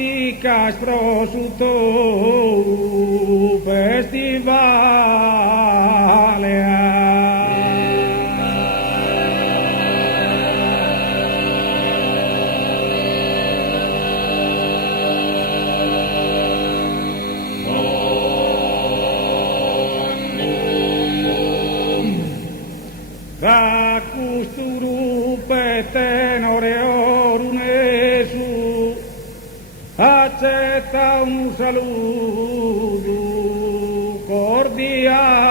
Atticas prosuto festivale. Rakusturu tenore orunesu accetta un saluto cordiale.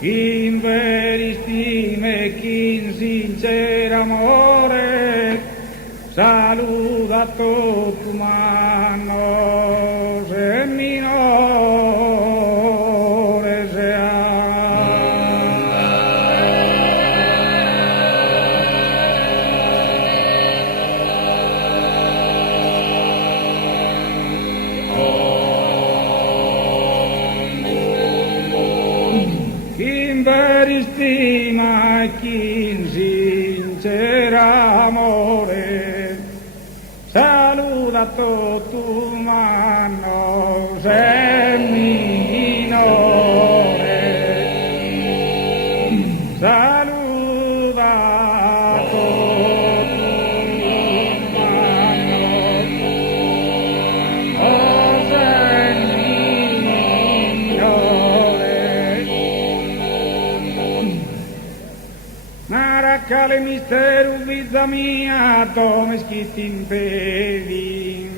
Quin veristime, quin sincer amore, saluda tot humanos en minore sea. Quin veristima, quin sincer amore, saluda tot humanos en minore. Saluda tot humanos en minore. Naracale misteru vita mia, tome schitti impedi,